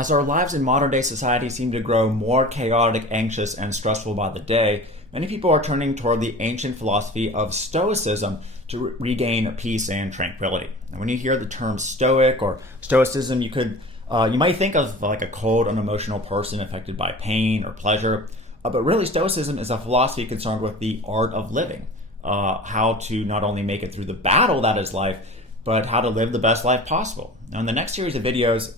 As our lives in modern day society seem to grow more chaotic, anxious, and stressful by the day, many people are turning toward the ancient philosophy of Stoicism to regain peace and tranquility. And when you hear the term Stoic or Stoicism, you might think of like a cold, unemotional person affected by pain or pleasure. But really, Stoicism is a philosophy concerned with the art of living, how to not only make it through the battle that is life, but how to live the best life possible. Now, in the next series of videos,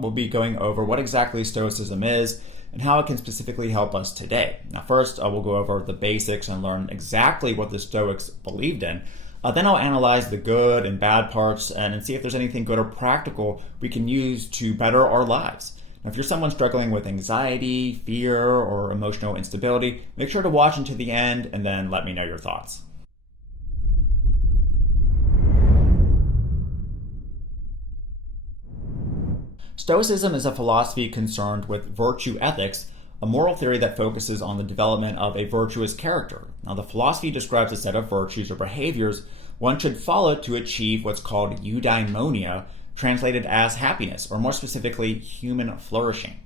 we'll be going over what exactly Stoicism is and how it can specifically help us today. Now, first, we'll go over the basics and learn exactly what the Stoics believed in. Then I'll analyze the good and bad parts and see if there's anything good or practical we can use to better our lives. Now, if you're someone struggling with anxiety, fear, or emotional instability, make sure to watch until the end and then let me know your thoughts. Stoicism is a philosophy concerned with virtue ethics, a moral theory that focuses on the development of a virtuous character. Now, the philosophy describes a set of virtues or behaviors one should follow to achieve what's called Eudiamonia, translated as happiness, or more specifically, human flourishing.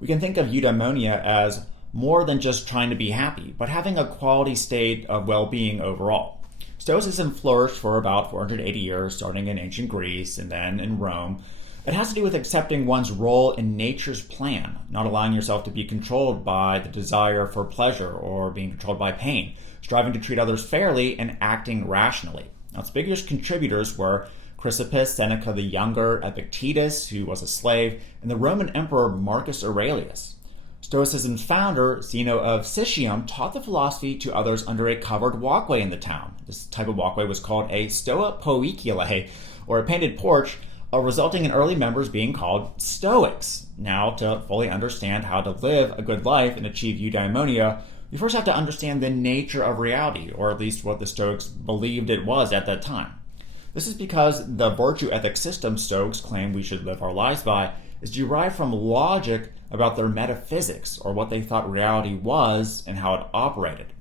We can think of Eudaimonia as more than just trying to be happy, but having a quality state of well-being overall. Stoicism flourished for about 480 years, starting in ancient Greece and then in Rome. It has to do with accepting one's role in nature's plan, not allowing yourself to be controlled by the desire for pleasure or being controlled by pain, striving to treat others fairly and acting rationally. Now, its biggest contributors were Chrysippus, Seneca the Younger, Epictetus, who was a slave, and the Roman Emperor Marcus Aurelius. Stoicism's founder, Zeno of Citium, taught the philosophy to others under a covered walkway in the town. This type of walkway was called a stoa poeculae, or a painted porch, resulting in early members being called Stoics. Now, to fully understand how to live a good life and achieve eudaimonia, you first have to understand the nature of reality, or at least what the Stoics believed it was at that time. This is because the virtue ethic system Stoics claim we should live our lives by is derived from logic about their metaphysics, or what they thought reality was and how it operated.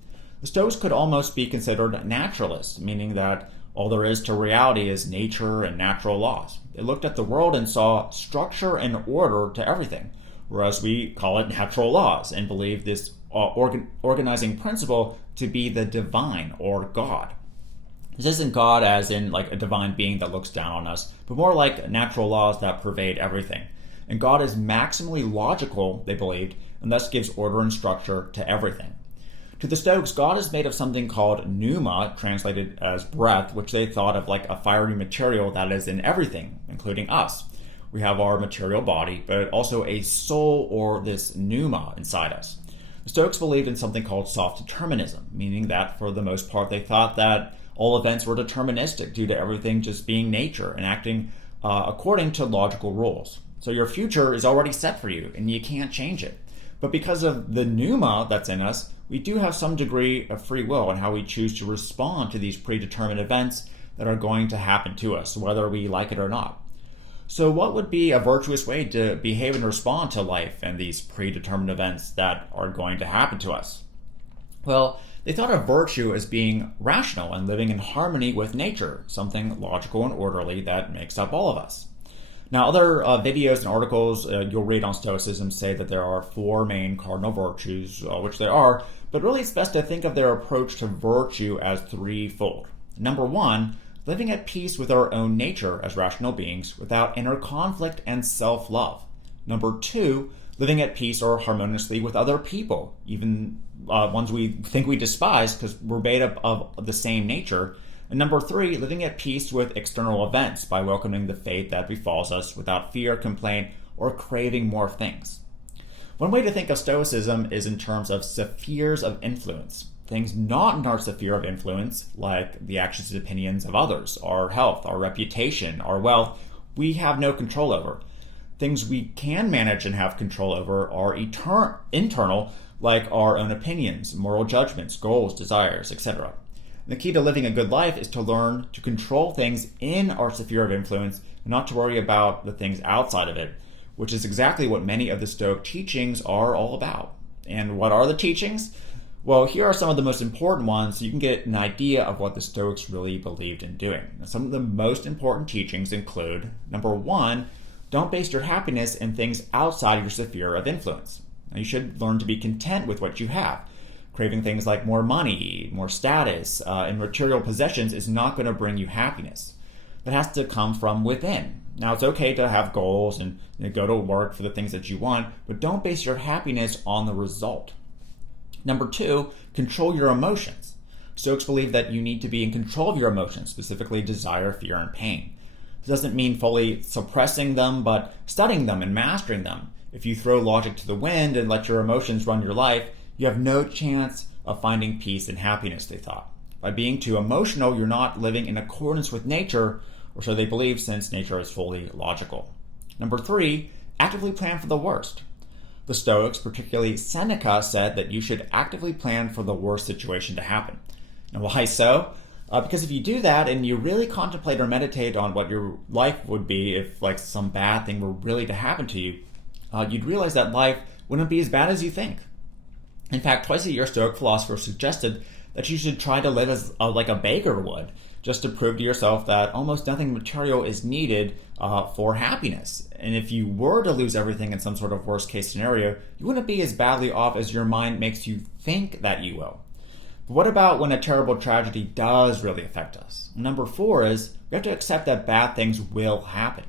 The Stoics could almost be considered naturalists, meaning that all there is to reality is nature and natural laws. They looked at the world and saw structure and order to everything, whereas we call it natural laws and believe this organizing principle to be the divine or God. This isn't God as in like a divine being that looks down on us, but more like natural laws that pervade everything. And God is maximally logical, they believed, and thus gives order and structure to everything. To the Stoics, God is made of something called Pneuma, translated as breath, which they thought of like a fiery material that is in everything, including us. We have our material body, but also a soul, or this Pneuma, inside us. The Stoics believed in something called soft determinism, meaning that for the most part they thought that all events were deterministic due to everything just being nature and acting according to logical rules. So your future is already set for you and you can't change it. But because of the pneuma that's in us, we do have some degree of free will in how we choose to respond to these predetermined events that are going to happen to us, whether we like it or not. So what would be a virtuous way to behave and respond to life and these predetermined events that are going to happen to us? Well, they thought of virtue as being rational and living in harmony with nature, something logical and orderly that makes up all of us. Now, other videos and articles you'll read on Stoicism say that there are four main cardinal virtues, which there are, but really it's best to think of their approach to virtue as threefold. Number one, living at peace with our own nature as rational beings without inner conflict and self-love. Number two, living at peace or harmoniously with other people, even ones we think we despise because we're made up of the same nature. And number three, living at peace with external events by welcoming the fate that befalls us without fear, complaint, or craving more things. One way to think of Stoicism is in terms of spheres of influence. Things not in our sphere of influence, like the actions and opinions of others, our health, our reputation, our wealth, we have no control over. Things we can manage and have control over are internal, like our own opinions, moral judgments, goals, desires, etc. The key to living a good life is to learn to control things in our sphere of influence and not to worry about the things outside of it, which is exactly what many of the Stoic teachings are all about. And what are the teachings? Well, here are some of the most important ones so you can get an idea of what the Stoics really believed in doing. Now, some of the most important teachings include, number one, don't base your happiness in things outside your sphere of influence. Now, you should learn to be content with what you have. Craving things like more money, more status, and material possessions is not going to bring you happiness. That has to come from within. Now, it's okay to have goals and go to work for the things that you want, but don't base your happiness on the result. Number 2, control your emotions. Stoics believe that you need to be in control of your emotions, specifically desire, fear, and pain. This doesn't mean fully suppressing them, but studying them and mastering them. If you throw logic to the wind and let your emotions run your life, you have no chance of finding peace and happiness, they thought. By being too emotional, you're not living in accordance with nature, or so they believe, since nature is fully logical. Number 3, actively plan for the worst. The Stoics, particularly Seneca, said that you should actively plan for the worst situation to happen. And why so? Because if you do that and you really contemplate or meditate on what your life would be if some bad thing were really to happen to you, you'd realize that life wouldn't be as bad as you think. In fact, twice a year, Stoic philosophers suggested that you should try to live as like a beggar would, just to prove to yourself that almost nothing material is needed for happiness. And if you were to lose everything in some sort of worst case scenario, you wouldn't be as badly off as your mind makes you think that you will. But what about when a terrible tragedy does really affect us? Number 4 is we have to accept that bad things will happen.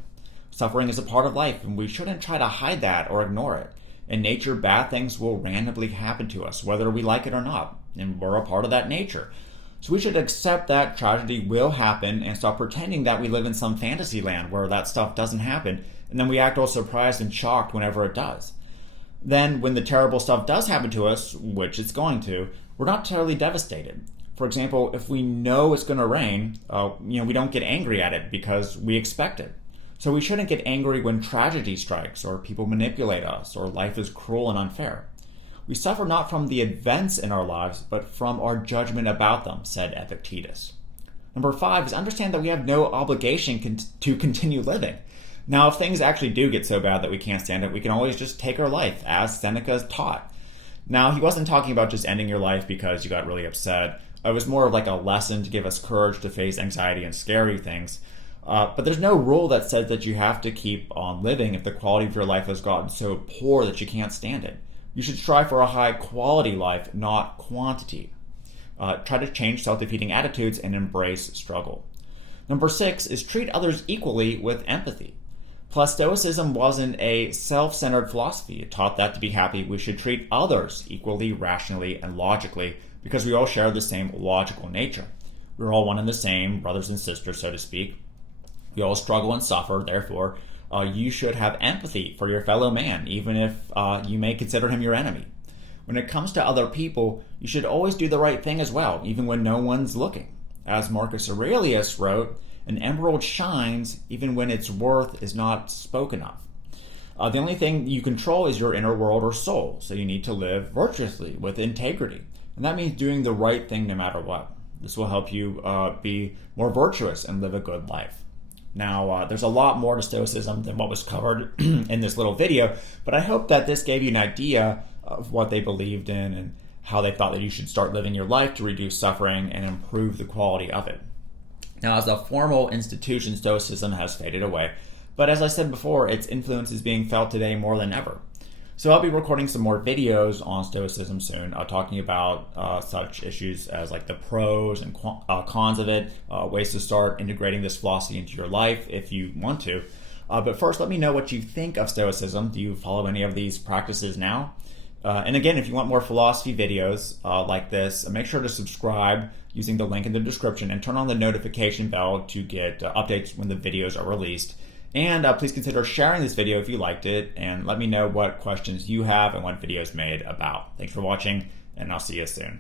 Suffering is a part of life, and we shouldn't try to hide that or ignore it. In nature, bad things will randomly happen to us, whether we like it or not, and we're a part of that nature. So we should accept that tragedy will happen and stop pretending that we live in some fantasy land where that stuff doesn't happen, and then we act all surprised and shocked whenever it does. Then, when the terrible stuff does happen to us, which it's going to, we're not terribly devastated. For example, if we know it's going to rain, we don't get angry at it because we expect it. So we shouldn't get angry when tragedy strikes, or people manipulate us, or life is cruel and unfair. We suffer not from the events in our lives, but from our judgment about them, said Epictetus. Number 5 is understand that we have no obligation to continue living. Now, if things actually do get so bad that we can't stand it, we can always just take our life, as Seneca taught. Now, he wasn't talking about just ending your life because you got really upset. It was more of like a lesson to give us courage to face anxiety and scary things. But there's no rule that says that you have to keep on living if the quality of your life has gotten so poor that you can't stand it. You should strive for a high quality life, not quantity. Try to change self-defeating attitudes and embrace struggle. Number 6 is treat others equally with empathy. Plus, Stoicism wasn't a self-centered philosophy. It taught that to be happy, we should treat others equally, rationally, and logically, because we all share the same logical nature. We're all one and the same, brothers and sisters, so to speak. We all struggle and suffer, therefore, you should have empathy for your fellow man, even if you may consider him your enemy. When it comes to other people, you should always do the right thing as well, even when no one's looking. As Marcus Aurelius wrote, an emerald shines even when its worth is not spoken of. The only thing you control is your inner world or soul, so you need to live virtuously with integrity. And that means doing the right thing no matter what. This will help you be more virtuous and live a good life. Now, there's a lot more to Stoicism than what was covered in this little video, but I hope that this gave you an idea of what they believed in and how they thought that you should start living your life to reduce suffering and improve the quality of it. Now, as a formal institution, Stoicism has faded away, but as I said before, its influence is being felt today more than ever. So I'll be recording some more videos on Stoicism soon, talking about such issues as like the pros and cons of it, ways to start integrating this philosophy into your life if you want to. But first, let me know what you think of Stoicism. Do you follow any of these practices now? And again, if you want more philosophy videos like this, make sure to subscribe using the link in the description and turn on the notification bell to get updates when the videos are released. And please consider sharing this video if you liked it, and let me know what questions you have and what video is made about. Thanks for watching, and I'll see you soon.